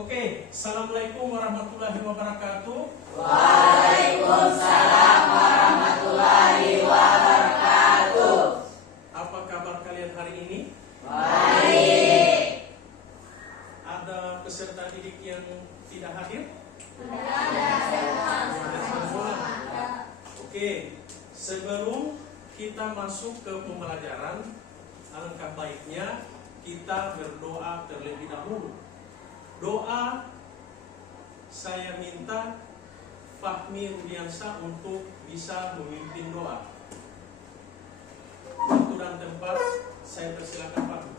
Oke, Assalamualaikum warahmatullahi wabarakatuh. Waalaikumsalam warahmatullahi wabarakatuh. Apa kabar kalian hari ini? Baik. Ada peserta didik yang tidak hadir? Oke, sebelum kita masuk ke pembelajaran, alangkah baiknya kita berdoa terlebih dahulu. Doa, saya minta Fahmi Rudiansyah untuk bisa memimpin doa. Waktu dan tempat saya persilakan Fahmi.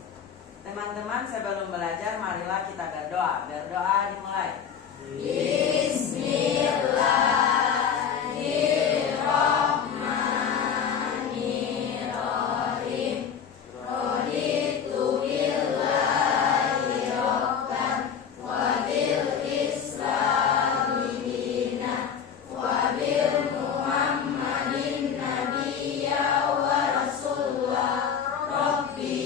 Teman-teman, sebelum belajar marilah kita berdoa. Berdoa dimulai. Bismillahirrahmanirrahim. Raditu billahi rabban wa bil islami dinan wa bil muhammadin nabiyya wa rasulullah. Rabbi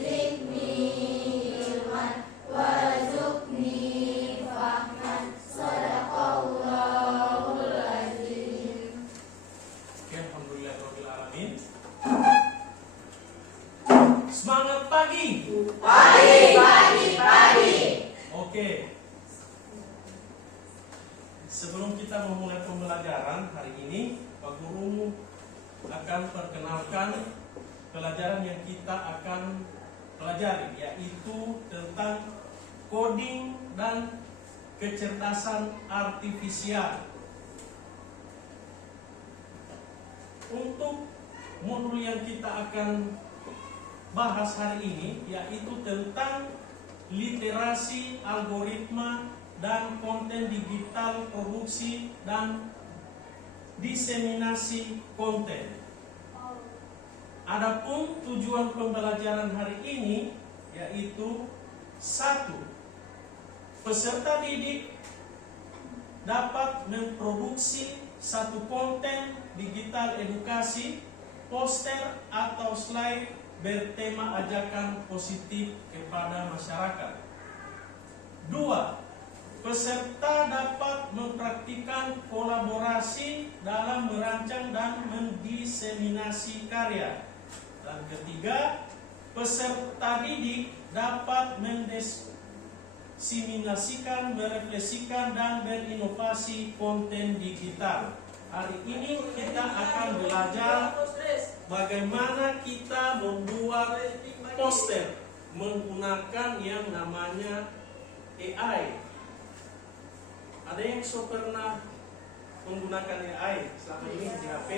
zidni ilman warzuqni fahman. Sadaqallahul azim. Oke, alhamdulillahirabbil alamin. Semangat pagi. Pagi. Oke. Sebelum kita memulai pembelajaran hari ini, Pak Guru akan perkenalkan pelajaran yang kita akan pelajari, yaitu tentang coding dan kecerdasan artifisial. Untuk modul yang kita akan bahas hari ini yaitu tentang literasi algoritma dan konten digital, produksi dan diseminasi konten. Adapun tujuan pembelajaran hari ini yaitu 1. Peserta didik dapat memproduksi satu konten digital edukasi, poster atau slide bertema ajakan positif kepada masyarakat. 2. Peserta dapat mempraktikkan kolaborasi dalam merancang dan mendiseminasi karya. Dan 3. Peserta didik dapat mendiseminasikan, merefleksikan, dan berinovasi konten digital. Hari ini kita akan belajar bagaimana kita membuat poster menggunakan yang namanya AI. Ada yang so pernah menggunakan AI selama ini di HP?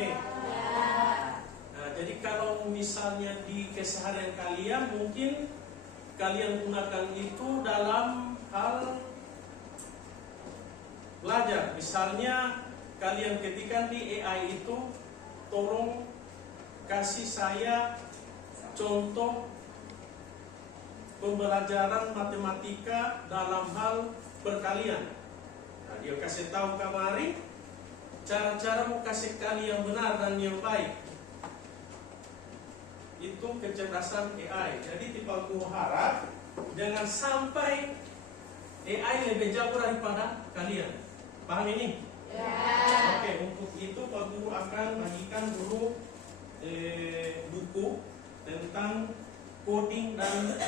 Nah, jadi kalau misalnya di keseharian kalian, mungkin kalian gunakan itu dalam hal belajar. Misalnya kalian ketikkan di AI itu, tolong kasih saya contoh pembelajaran matematika dalam hal perkalian. Nah, dia kasih tahu kamari cara-cara mau kasih kali yang benar dan yang baik. Itu kecerdasan AI. Jadi Pak Guru harap jangan sampai AI lebih jago daripada kalian. Paham ini? Ya. Oke, untuk itu Pak Guru akan bagikan dulu buku tentang coding dan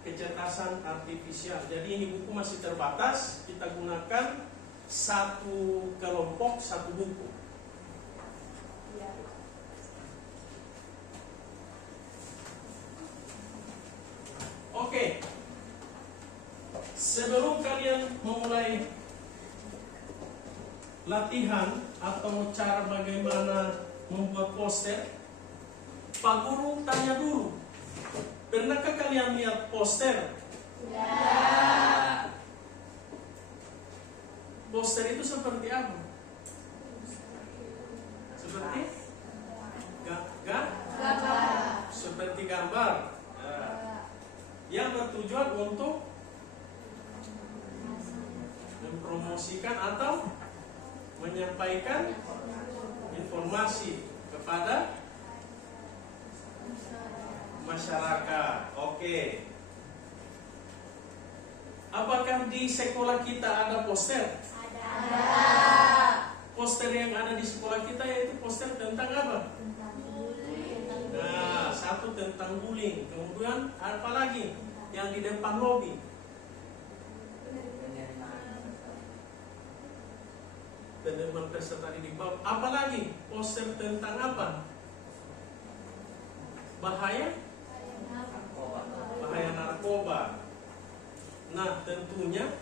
kecerdasan artifisial. Jadi ini buku masih terbatas, kita gunakan satu kelompok, satu buku. Oke, sebelum kalian memulai latihan atau cara bagaimana membuat poster, Pak Guru tanya dulu, pernahkah kalian lihat poster? Ya. Poster itu seperti apa? Seperti Gambar. seperti gambar. Yang bertujuan untuk mempromosikan atau menyampaikan informasi kepada masyarakat. Oke. Apakah di sekolah kita ada poster? Ada. Poster yang ada di sekolah kita yaitu poster tentang apa? Nah, satu tentang bullying. Kemudian apa lagi? Yang di depan lobi. Penerimaan peserta didik bawah. Apa lagi? Poster tentang apa? Bahaya narkoba. Nah, tentunya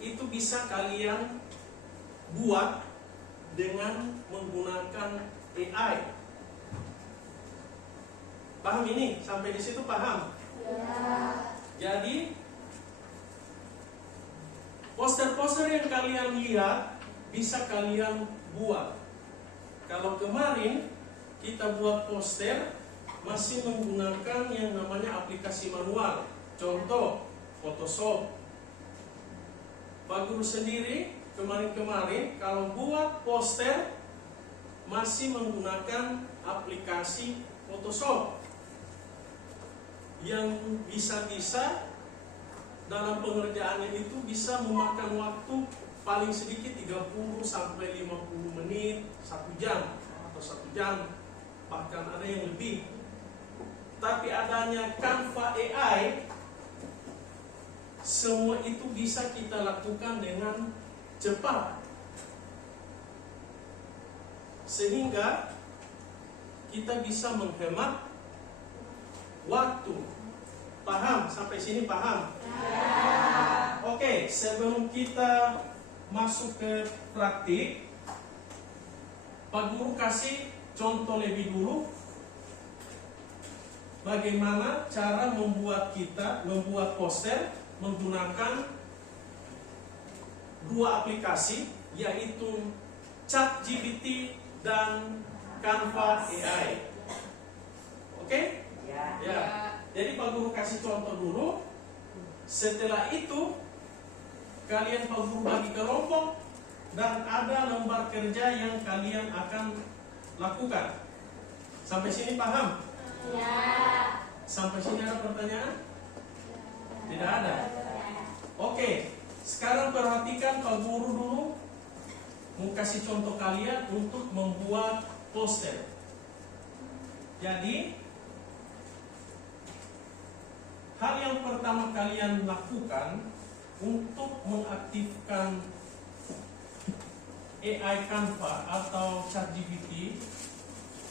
itu bisa kalian buat dengan menggunakan AI. Paham ini? Sampai di situ paham? Ya. Jadi poster-poster yang kalian lihat bisa kalian buat. Kalau kemarin kita buat poster masih menggunakan yang namanya aplikasi manual. Contoh, Photoshop. Pak Guru sendiri kemarin-kemarin kalau buat poster masih menggunakan aplikasi Photoshop yang bisa-bisa dalam pengerjaannya itu bisa memakan waktu paling sedikit 30 sampai 50 menit, 1 jam atau 1 jam, bahkan ada yang lebih. Tapi adanya Canva AI, semua itu bisa kita lakukan dengan cepat, sehingga kita bisa menghemat waktu. Paham? Sampai sini paham? Ya. Oke, sebelum kita masuk ke praktik, Pak Guru kasih contoh lebih dulu bagaimana cara membuat poster menggunakan 2 aplikasi, yaitu ChatGPT dan Canva AI. Oke? Ya. Jadi Pak Guru kasih contoh dulu. Setelah itu kalian Pak Guru bagi kelompok dan ada lembar kerja yang kalian akan lakukan. Sampai sini paham? Ya. Sampai sini ada pertanyaan? Tidak ada. Oke, sekarang perhatikan Pak Guru dulu mau kasih contoh kalian untuk membuat poster. Jadi hal yang pertama kalian lakukan untuk mengaktifkan AI Canva atau ChatGPT,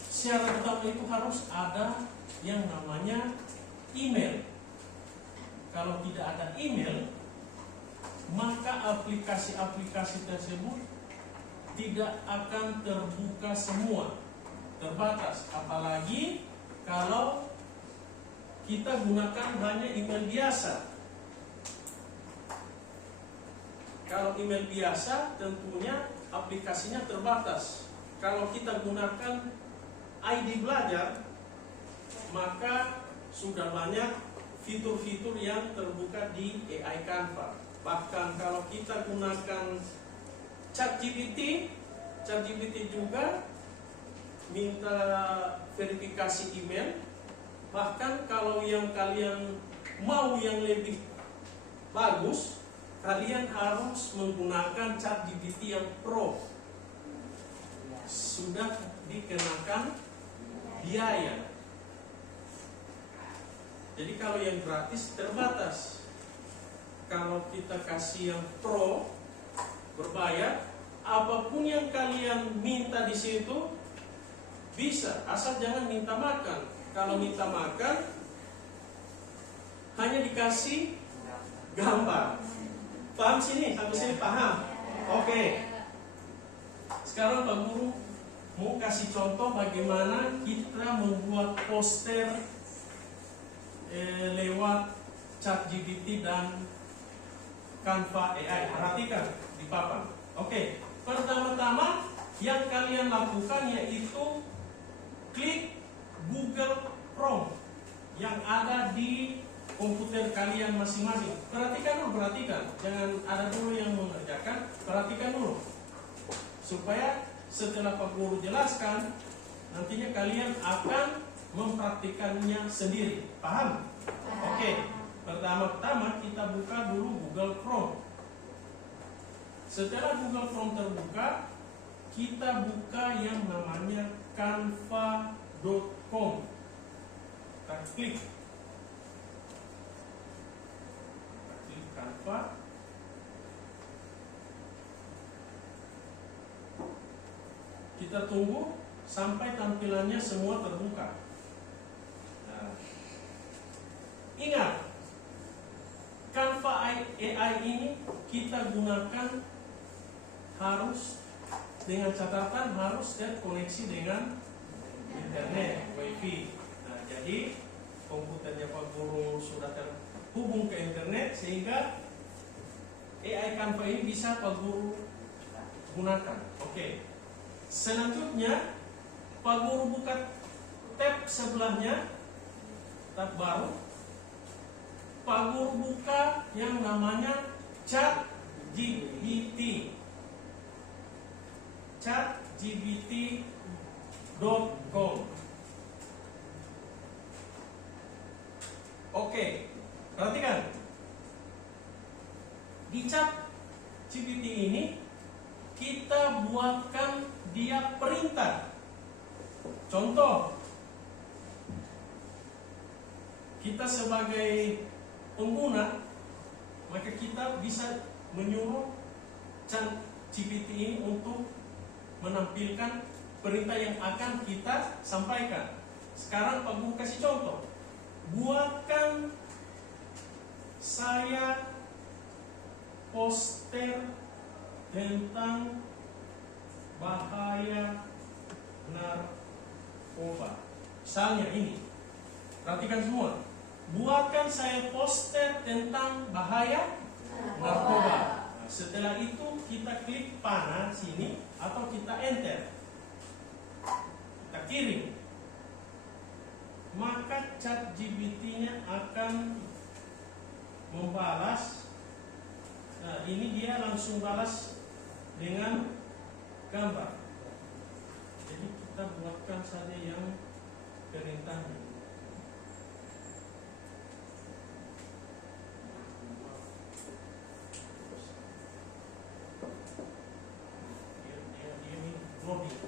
syarat pertama itu harus ada yang namanya email. Kalau tidak ada email, maka aplikasi-aplikasi tersebut tidak akan terbuka semua, terbatas. Apalagi kalau kita gunakan hanya email biasa. Kalau email biasa tentunya aplikasinya terbatas. Kalau kita gunakan ID belajar, maka sudah banyak fitur-fitur yang terbuka di AI Canva. Bahkan kalau kita gunakan ChatGPT juga minta verifikasi email. Bahkan kalau yang kalian mau yang lebih bagus, kalian harus menggunakan ChatGPT yang Pro. Sudah dikenakan biaya. Jadi kalau yang gratis terbatas. Kalau kita kasih yang Pro berbayar, apapun yang kalian minta di situ bisa, asal jangan minta makan. Kalau minta makan hanya dikasih gambar. Paham sini? Sampai sini paham? Oke. Sekarang Pak Guru mau kasih contoh bagaimana kita membuat poster lewat ChatGPT dan Canva AI. Perhatikan di papan. Oke. Pertama-tama yang kalian lakukan yaitu klik Google Chrome yang ada di komputer kalian masing-masing. Perhatikan dulu, perhatikan. Jangan ada dulu yang mengerjakan. Perhatikan dulu. Supaya setelah Pak Guru jelaskan, nantinya kalian akan mempraktikannya sendiri. Paham? Oke. Pertama-tama kita buka dulu Google Chrome. Setelah Google Chrome terbuka, kita buka yang namanya canva.com. Kita klik. Kita klik Canva. Kita tunggu sampai tampilannya semua terbuka. Nah, ingat, Canva AI ini kita gunakan harus dengan catatan harus terkoneksi dengan internet, wifi. Nah, jadi komputernya Pak Guru sudah terhubung ke internet sehingga AI Canva ini bisa Pak Guru gunakan. Oke. Selanjutnya Pak Guru buka tab sebelahnya, tab baru. Pak Guru buka yang namanya ChatGPT. ChatGPT.com. Oke, perhatikan. Di ChatGPT ini kita buatkan dia perintah. Contoh, kita sebagai pengguna, maka kita bisa menyuruh ChatGPT ini untuk menampilkan perintah yang akan kita sampaikan. Sekarang Pak Guru kasih contoh. Buatkan saya poster tentang bahaya narkoba. Misalnya ini. Perhatikan semua. Buatkan saya poster tentang bahaya narkoba. Nah, setelah itu kita klik panah sini atau kita enter. Kita kirim. Maka ChatGPT-nya akan membalas. Nah, ini dia langsung balas dengan gambar. Jadi kita buatkan saja yang perintahnya. Dia ini loading.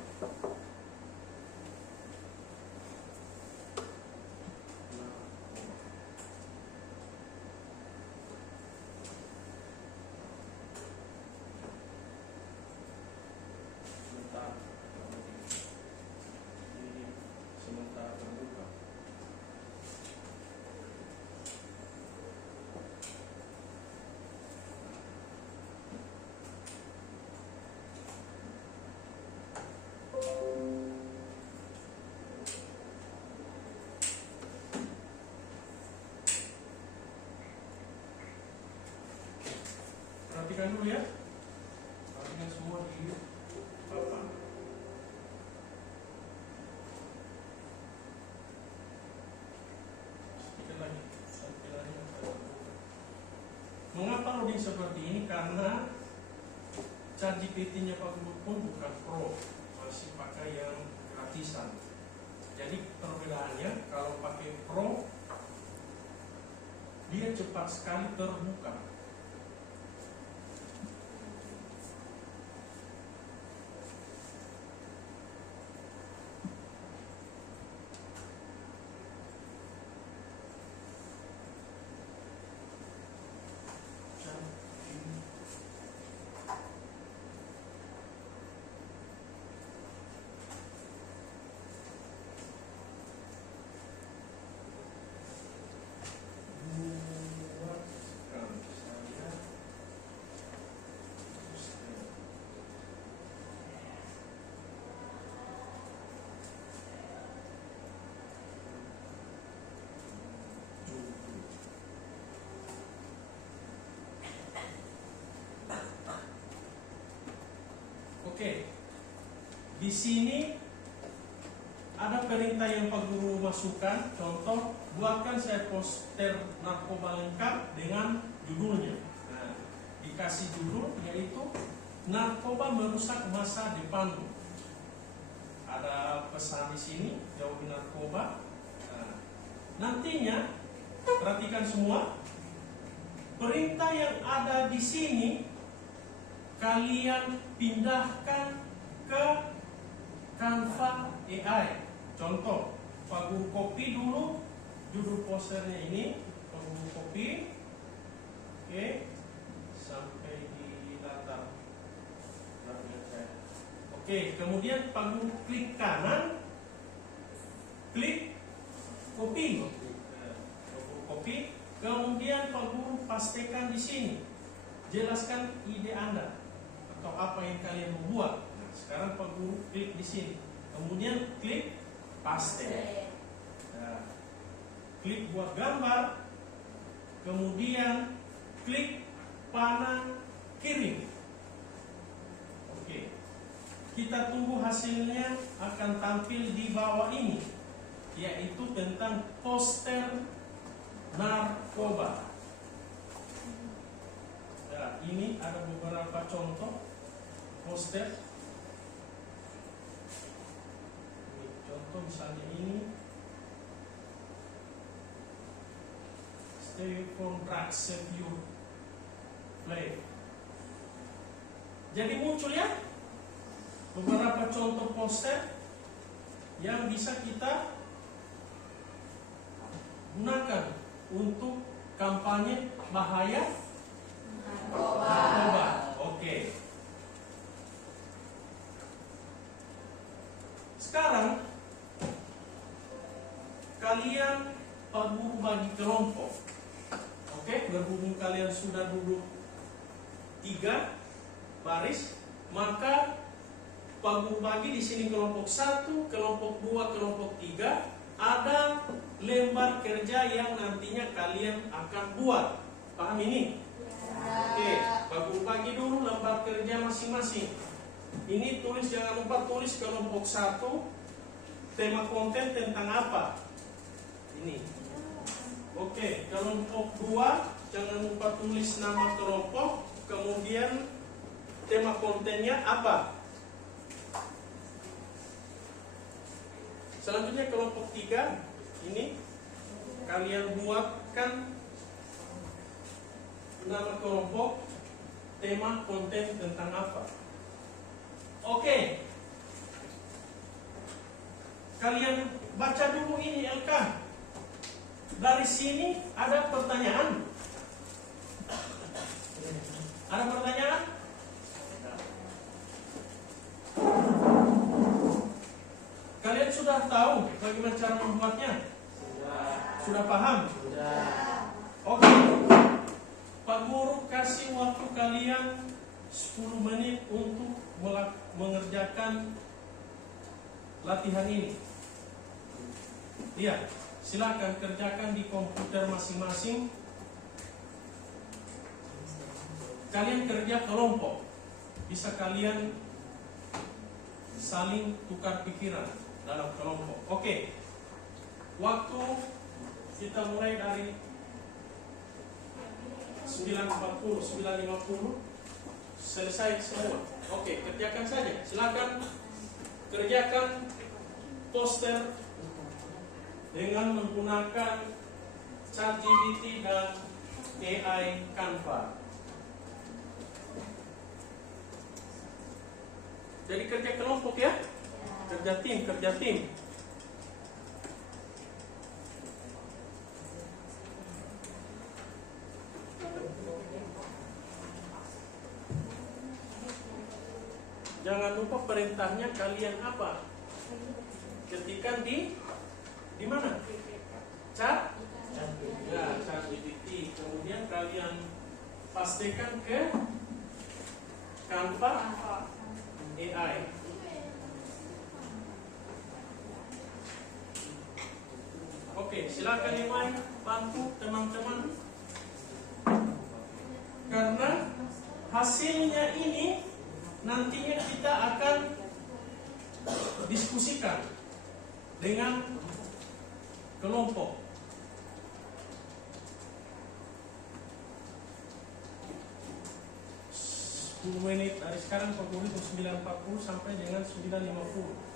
Sementara terbuka. Perhatikan dulu ya. Perhatikan semua di papan. Mengapa loading seperti ini? Karena ChatGPT-nya Pak Guru pun bukan Pro, masih pakai yang gratisan. Jadi perbedaannya kalau pakai Pro, dia cepat sekali terbuka. Oke, di sini ada perintah yang Pak Guru masukkan. Contoh, buatkan saya poster narkoba lengkap dengan judulnya. Nah, dikasih judul yaitu narkoba merusak masa depanmu. Ada pesan di sini, jauhi narkoba. Nah, nantinya Perhatikan semua. Perintah yang ada di sini kalian pindahkan ke Canva AI. Contoh, Pak Guru copy dulu judul posternya ini, Pak Guru copy. Oke, sampai di latar belakang saya. Oke, kemudian Pak Guru klik kanan, klik copy. Copy. Kemudian Pak Guru pastikan di sini, jelaskan ide Anda atau apa yang kalian mau buat. Nah, sekarang Pak Guru klik di sini, kemudian klik paste. Nah, klik buat gambar, kemudian klik panah kirim. Oke, kita tunggu hasilnya akan tampil di bawah ini, yaitu tentang poster narkoba. Nah, ini ada beberapa contoh poster. Ini contoh misalnya ini, stay from drugs, save your life. Jadi muncul ya beberapa contoh poster yang bisa kita gunakan untuk kampanye bahaya narkoba. Oke. Sekarang kalian Pak Guru bagi kelompok. Oke, berhubung kalian sudah duduk 3 baris, maka Pak Guru bagi di sini kelompok 1, kelompok 2, kelompok 3. Ada lembar kerja yang nantinya kalian akan buat. Paham ini? Oke, Pak Guru bagi dulu lembar kerja masing-masing. Ini tulis, jangan lupa tulis kelompok 1, tema konten tentang apa? Ini. Oke, kelompok 2, jangan lupa tulis nama kelompok, kemudian tema kontennya apa? Selanjutnya kelompok 3, ini kalian buatkan nama kelompok, tema konten tentang apa. Oke, kalian baca dulu ini LK. Dari sini ada pertanyaan. Ada pertanyaan? Kalian sudah tahu bagaimana cara membuatnya? Sudah paham? Oke. Pak Guru kasih waktu kalian 10 menit untuk mengerjakan latihan ini. Iya, silakan kerjakan di komputer masing-masing. Kalian kerja kelompok, bisa kalian saling tukar pikiran dalam kelompok. Oke, waktu kita mulai dari 9.40, 9.50 selesai semua. Oke, kerjakan saja. Silakan kerjakan poster dengan menggunakan ChatGPT dan AI Canva. Jadi kerja kelompok ya, kerja tim. Jangan lupa perintahnya kalian apa? Ketikkan di mana? Chat? Ya, ChatGPT. Kemudian kalian pastikan ke Canva AI. Oke, silakan yang lain bantu teman-teman. Karena hasilnya ini nantinya kita akan diskusikan dengan kelompok. Menit dari sekarang Pak Guru 9.40 sampai dengan 9.50.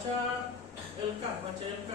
baca LK, baca LK.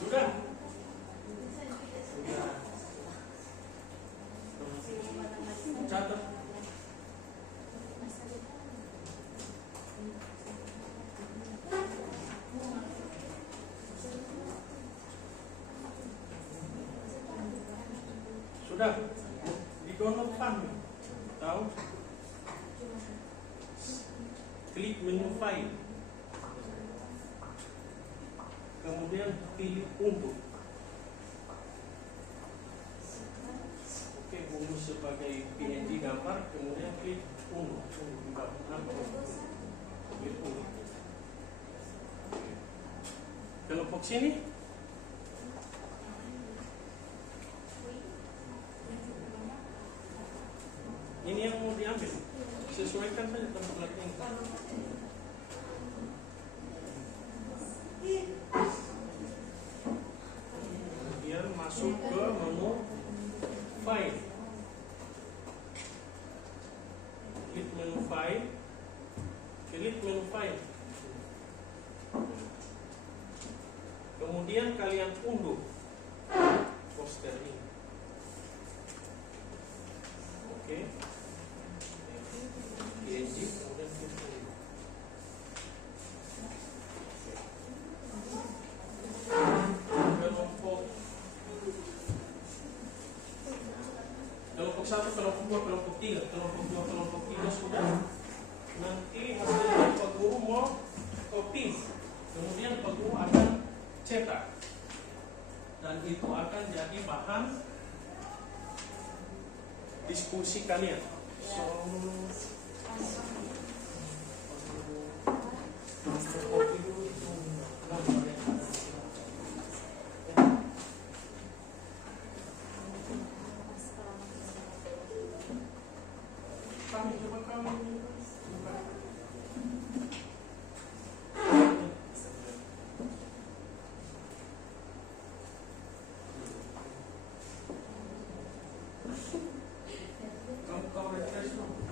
Sudah? Catat. Sudah? Di download file. Tahu? Klik menu file. Kemudian pilih unduh. Oke, unduh sebagai PNG gambar. Kemudian klik unduh. Klik unduh. Kelompok sini. Ini yang mau diambil. Sesuaikan saja tempat ini. Kemudian masuk ke menu file. Klik menu file. Klik menu file. Kemudian kalian unduh poster ini. Oke. PNG kemudian klik unduh. Kelompok 1, kelompok 2, kelompok 3, kelompok 2, kelompok 3 sudah. Nanti hasilnya Pak Guru mau copy. Kemudian Pak Guru akan cetak. Dan itu akan jadi bahan diskusi kalian. Kau refresh dulu.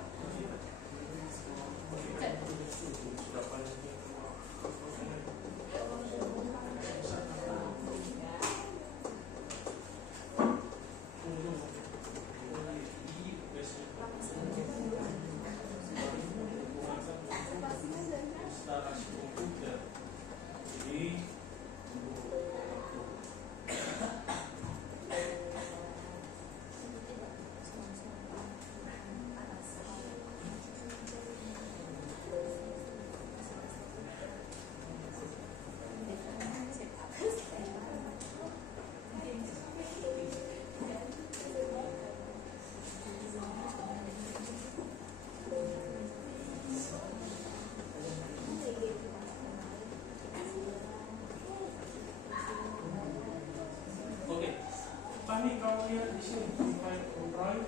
di sini file Drive.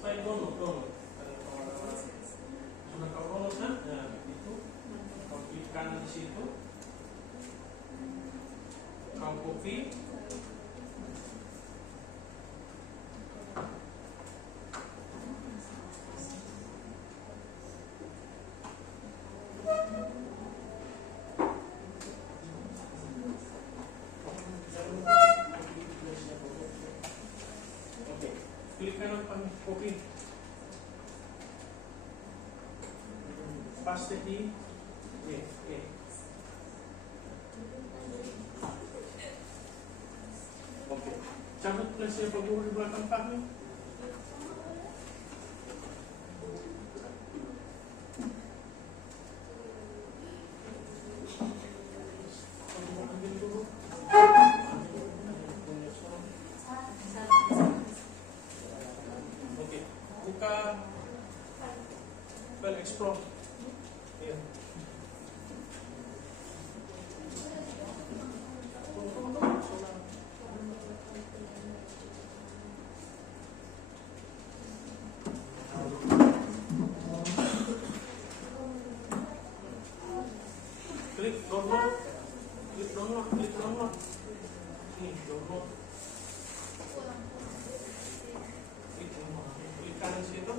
File download. Sudah kau download kan? Nah, itu kau klikkan di situ. Kau copy. Klik kanan copy, paste di Oke, cabut flashnya Pak Guru di belakang Pak nih. Ambil dulu. Oke, buka file explore. Iya. Klik download. Klik download. Nih, download. Klik kanan situ.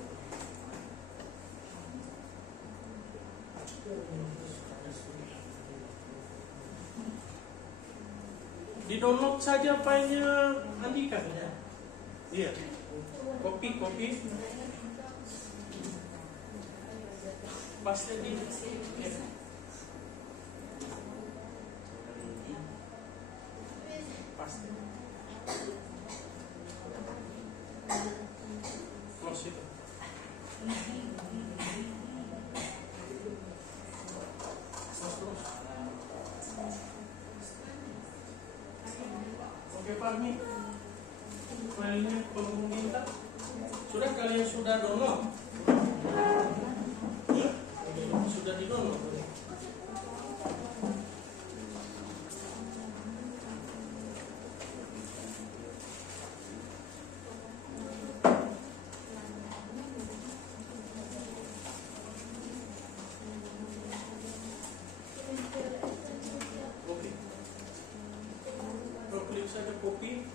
Di download saja filenya Andika. Iya. Copy. Paste di paste. Close itu. Terus. Oke Pak, nih filenya penghubung minta. Sudah kalian sudah download? Sudah di download? Oke. Kau klik saja copy.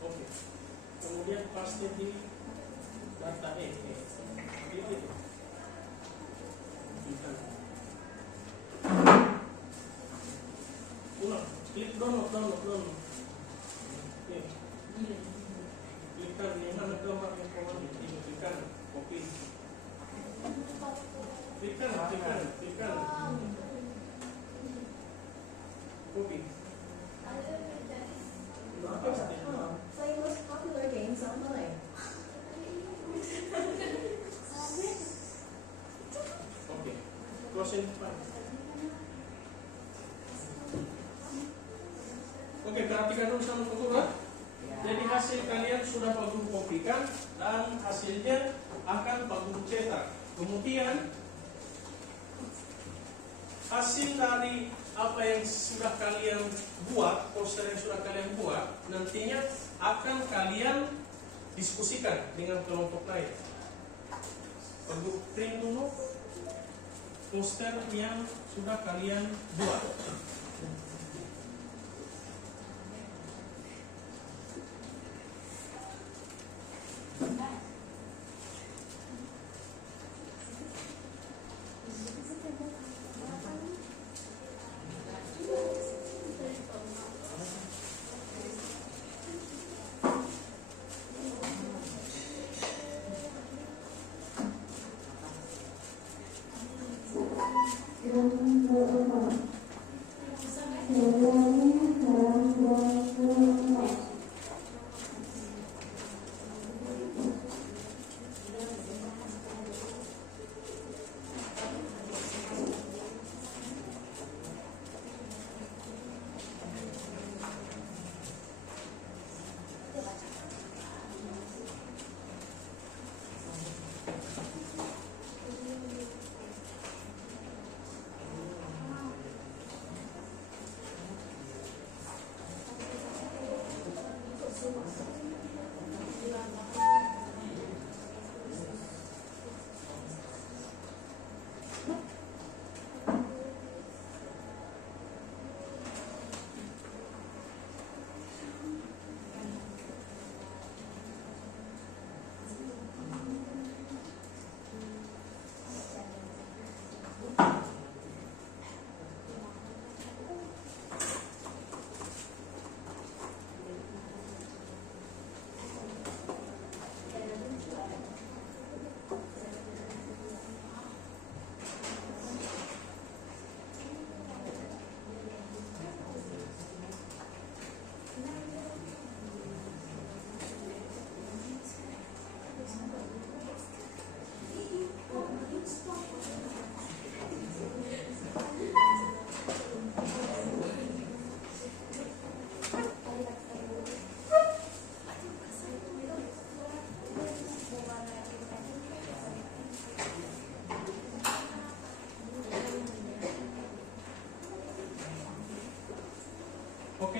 Oke. Kemudian paste di data ini. Ulang, klik download. Klikkan yang mana gambar yang kau ambil, klikkan copy. Klikkan. Copy. Play most popular games online. Oke. Close file. Oke, perhatikan dulu sama Pak Guru. Jadi hasil kalian sudah Pak Guru kopikan dan hasilnya akan Pak Guru cetak. Kemudian hasil dari apa yang sudah kalian buat, poster yang sudah kalian buat, nantinya akan kalian diskusikan dengan kelompok lain. Pak Guru print dulu poster yang sudah kalian buat.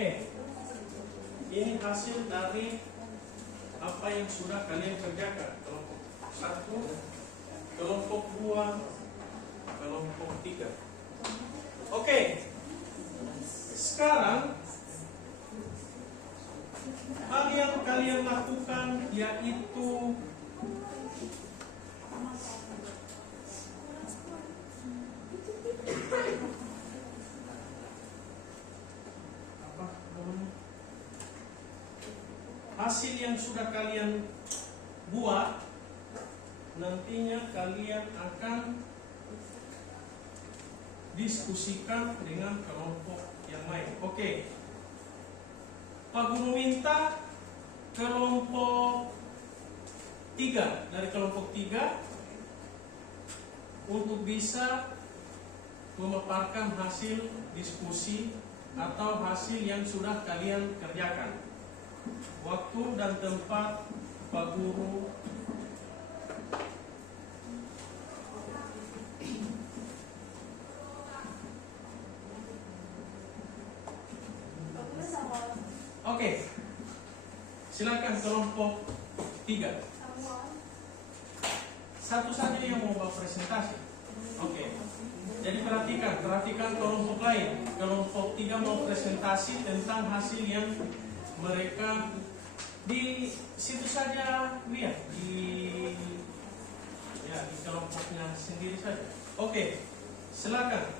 Oke, ini hasil dari apa yang sudah kalian kerjakan. Kelompok 1, kelompok 2, kelompok 3. Oke, sekarang hal yang kalian lakukan yaitu hasil yang sudah kalian buat, nantinya kalian akan diskusikan dengan kelompok yang lain. Oke, Pak Guru minta kelompok 3, dari kelompok 3 untuk bisa memaparkan hasil diskusi atau hasil yang sudah kalian kerjakan. Waktu dan tempat Pak Guru Oke, silakan kelompok 3. Satu saja yang mau buat presentasi. Oke, jadi perhatikan kelompok lain. Kelompok 3 mau presentasi tentang hasil yang mereka di situ saja lihat di kelompoknya sendiri saja. Oke, silakan.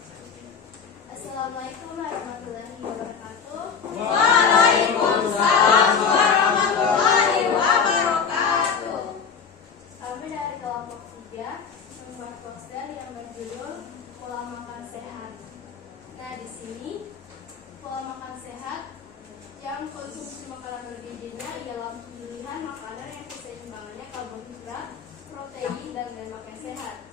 Assalamualaikum warahmatullahi wabarakatuh. Waalaikumsalam warahmatullahi wabarakatuh. Kami dari kelompok 3 membuat poster yang berjudul Pola Makan Sehat. Nah, di sini pola makan sehat yang konsumsi makanan bergizinya ialah pilihan makanan yang keseimbangannya karbohidrat, protein, dan lemak yang sehat.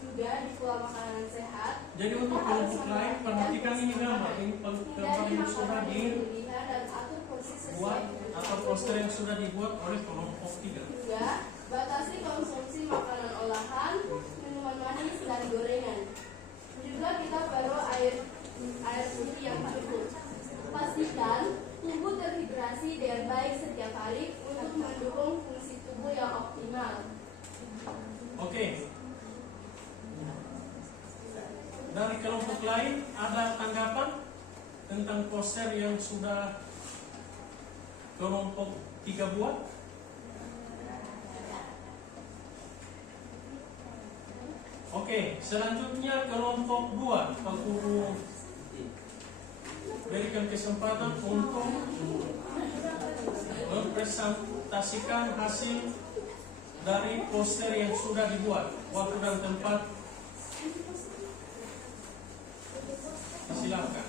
Juga di pola makanan sehat. Jadi untuk kelompok lain perhatikan ini gambar, ini gambar yang sudah dibuat atau poster yang sudah dibuat oleh kelompok 3. Juga batasi konsumsi makanan olahan, minuman manis, dan gorengan. Juga kita perlu air putih yang cukup. Pastikan tubuh terhidrasi dengan baik setiap hari untuk mendukung fungsi tubuh yang optimal. Oke. Dari kelompok lain ada tanggapan tentang poster yang sudah kelompok 3 buat? Oke, selanjutnya kelompok 2. Pak Guru berikan kesempatan untuk mempresentasikan hasil dari poster yang sudah dibuat. Waktu dan tempat silakan.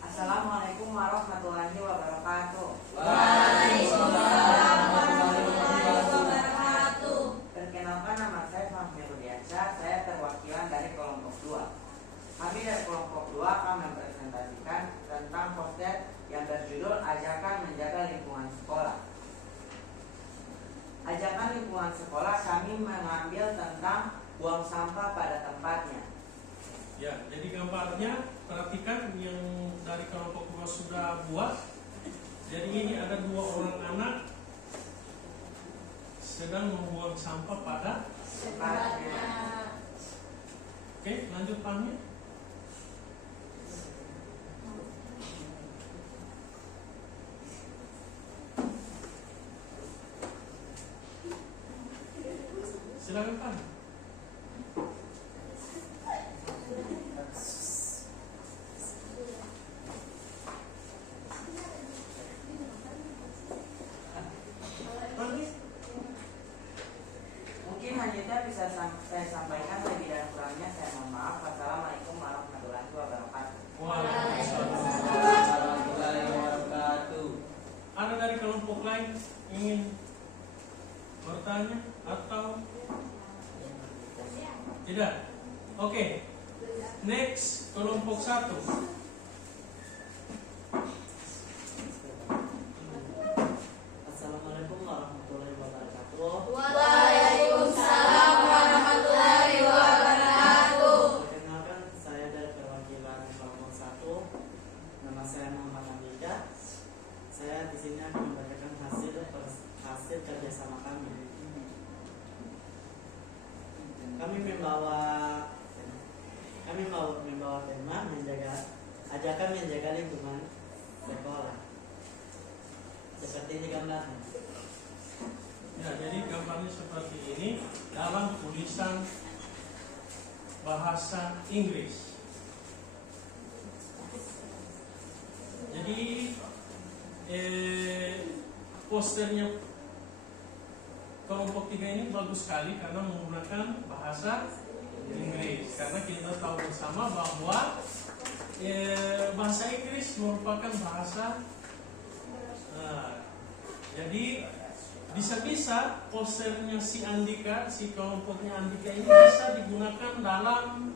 Assalamualaikum warahmatullahi wabarakatuh. Waalaikumsalam warahmatullahi wabarakatuh. Perkenalkan, nama saya Fahmi Rudiansyah. Saya perwakilan dari kelompok 2. Kami dari kelompok 2 akan mempresentasikan tentang poster yang berjudul Ajakan Menjaga Lingkungan Sekolah. Ajakan lingkungan sekolah kami mengambil tentang buang sampah pada tempatnya. Ya, jadi gambarnya perhatikan yang dari kelompok 2 sudah buat. Jadi ini ada 2 orang anak sedang membuang sampah pada Tempatnya. Oke, lanjut Fahmi. Silakan Fahmi. Mungkin hanya itu bisa saya sampaikan, lebih dan kurangnya saya mohon maaf. Wassalamualaikum warahmatullahi wabarakatuh. Waalaikumsalam. Ada dari kelompok lain ingin bertanya atau tidak? Oke. Next, kelompok 1. Assalamualaikum warahmatullahi wabarakatuh. Waalaikumsalam warahmatullahi wabarakatuh. Perkenalkan, saya dari perwakilan kelompok 1. Nama saya Muhammad membawa tema ajakan menjaga lingkungan sekolah. Seperti ini gambarnya. Ya, jadi gambarnya seperti ini dalam tulisan bahasa Inggris. Jadi posternya kelompok 3 ini bagus sekali karena menggunakan bahasa Inggris. Karena kita tahu bersama bahwa bahasa Inggris merupakan bahasa. Jadi bisa-bisa posternya si Andika, si kelompoknya Andika ini bisa digunakan dalam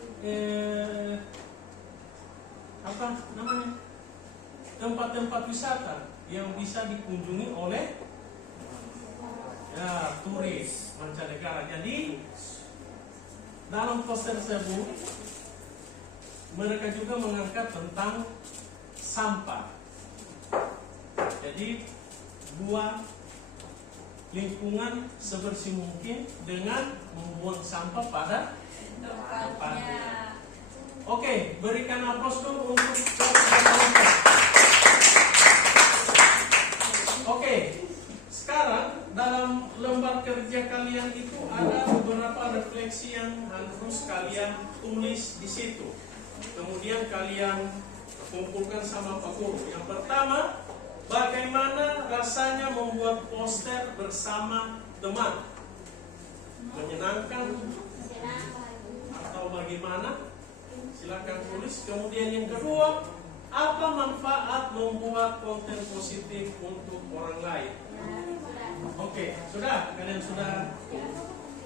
apa namanya, tempat-tempat wisata yang bisa dikunjungi oleh turis mancanegara. Jadi dalam poster tersebut mereka juga mengangkat tentang sampah. Jadi buat lingkungan sebersih mungkin dengan membuang sampah pada tempatnya. Oke, berikan aplaus dulu untuk kelompok. Oke, sekarang dalam lembar kerja kalian itu ada beberapa refleksi yang harus kalian tulis di situ. Kemudian kalian kumpulkan sama Pak Guru. Yang pertama, bagaimana rasanya membuat poster bersama teman? Menyenangkan atau bagaimana? Silakan tulis. Kemudian yang kedua, apa manfaat membuat konten positif untuk orang lain? Oke, sudah? Kalian sudah?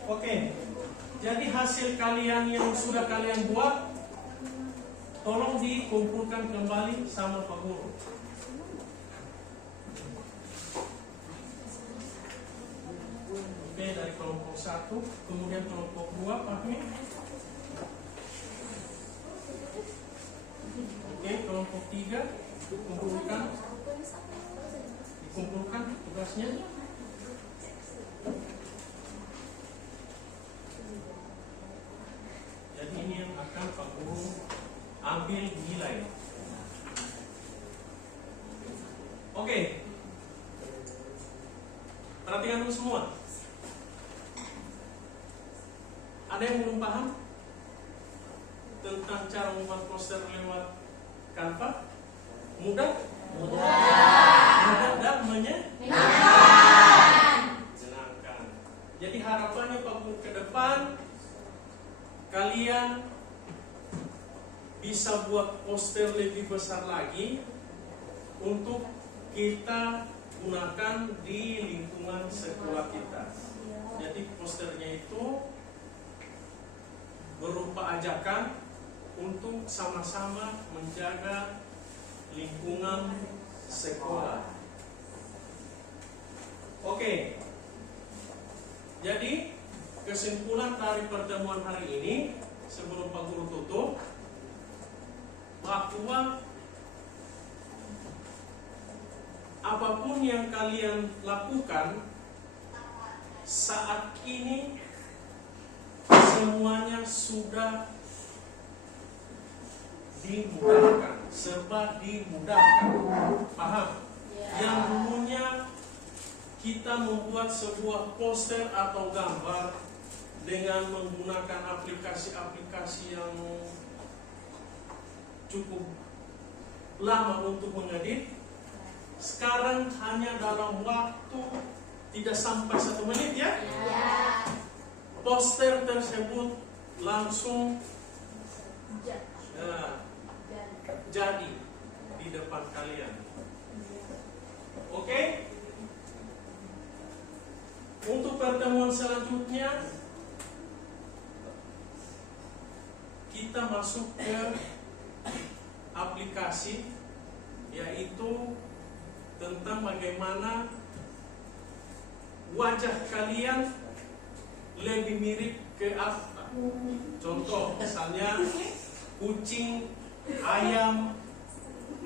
Oke. Jadi hasil kalian yang sudah kalian buat, tolong dikumpulkan kembali sama Pak Guru. Oke, dari kelompok 1, kemudian kelompok 2, Fahmi. Oke, kelompok 3, dikumpulkan tugasnya. Jadi ini yang akan Pak Guru ambil nilai. Oke, perhatikan dulu semua. Ada yang belum paham tentang cara membuat poster lewat Canva? Mudah? Mudah dan menyenangkan. Jadi harapannya Pak Guru ke depan kalian bisa buat poster lebih besar lagi untuk kita gunakan di lingkungan sekolah kita. Jadi posternya itu berupa ajakan untuk sama-sama menjaga lingkungan sekolah. Oke. Jadi kesimpulan dari pertemuan hari ini sebelum Pak Guru tutup, bahwa apapun yang kalian lakukan saat ini semuanya sudah dimudahkan, serba dimudahkan. Paham? Yang dulunya kita membuat sebuah poster atau gambar dengan menggunakan aplikasi-aplikasi yang cukup lama untuk mengedit. Sekarang hanya dalam waktu tidak sampai 1 menit ya. Poster tersebut langsung jadi di depan kalian. Oke? Untuk pertemuan selanjutnya kita masuk ke aplikasi, yaitu tentang bagaimana wajah kalian lebih mirip ke apa. Contoh misalnya kucing, ayam,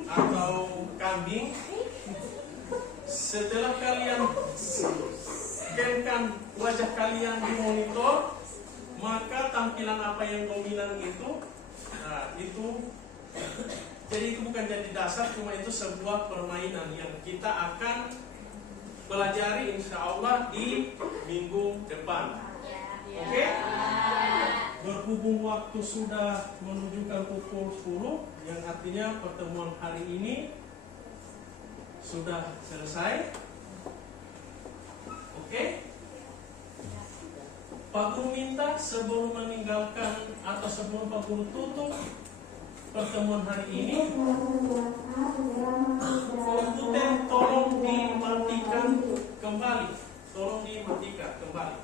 atau kambing. Setelah kalian scan wajah kalian di monitor, maka tampilan apa yang dominan itu, nah itu, jadi itu bukan jadi dasar, cuma itu sebuah permainan yang kita akan pelajari insya Allah di minggu depan. Oke? Berhubung waktu sudah menunjukkan pukul 10, yang artinya pertemuan hari ini sudah selesai. Oke? Pak Guru minta sebelum meninggalkan atau sebelum Pak Guru tutup pertemuan hari ini, komputer tolong dimatikan kembali. Tolong dimatikan kembali.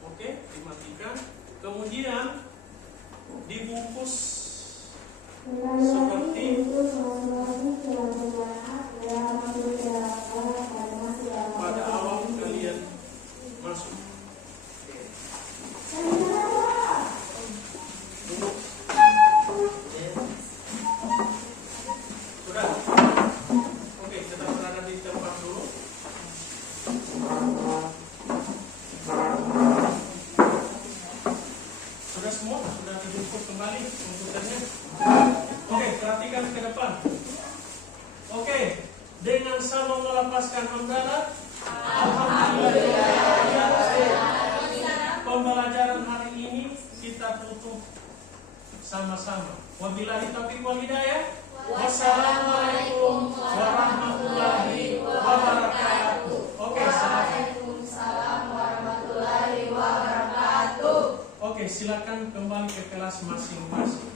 Oke, dimatikan. Kemudian dibungkus seperti pada awal kalian masuk. Sudah? Oke, kita berada di tempat dulu. Sudah semua? Sudah dijemput kembali komputernya? Oke, perhatikan ke depan. Oke, dengan sama melepaskan hamdalah. Alhamdulillah. Pembelajaran hari ini kita tutup sama-sama. Wabillahi taufiq wal hidayah. Wassalamualaikum warahmatullahi wabarakatuh. Oke, Waalaikumsalam warahmatullahi wabarakatuh. Oke, silakan kembali ke kelas masing-masing.